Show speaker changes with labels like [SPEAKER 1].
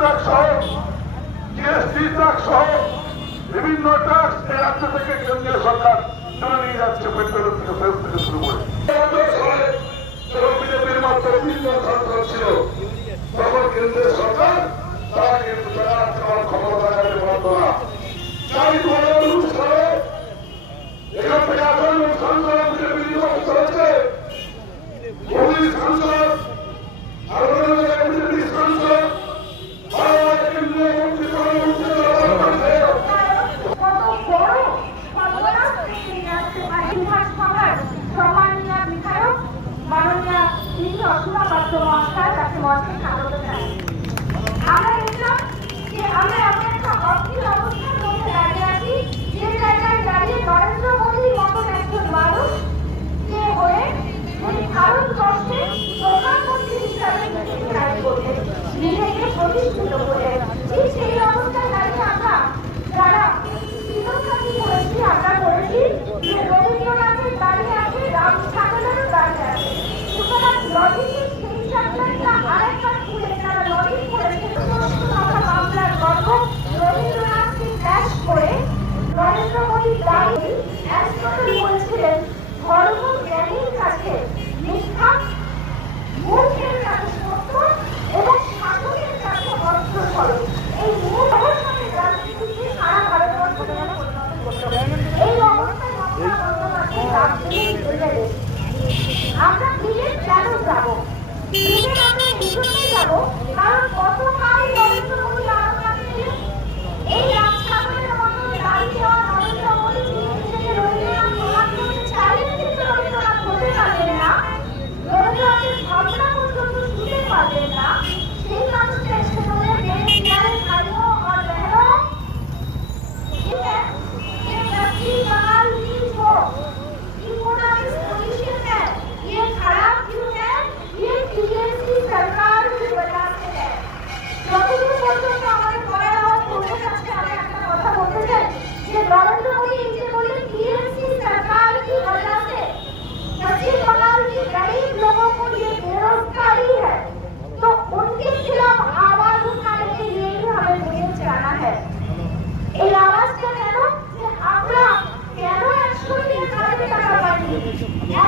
[SPEAKER 1] Tax সহ GST tax সহ বিভিন্ন ট্রাক এই রাজ্য থেকে কেন্দ্রীয় সরকার তুলে নিয়ে যাচ্ছে পেট্রোল থেকে ফেরত থেকে শুরু করে। বিজেপির মাত্র তিনজন সাংসদ ছিল, তখন
[SPEAKER 2] কেন্দ্রের মাননীয় তিনি অসুরা পাত্র মহাশয় তাকে মঞ্চে স্বাগত জানাই আমরা ফিরে কেন যাব। ফিরে আমরা এই কত খাই Yeah.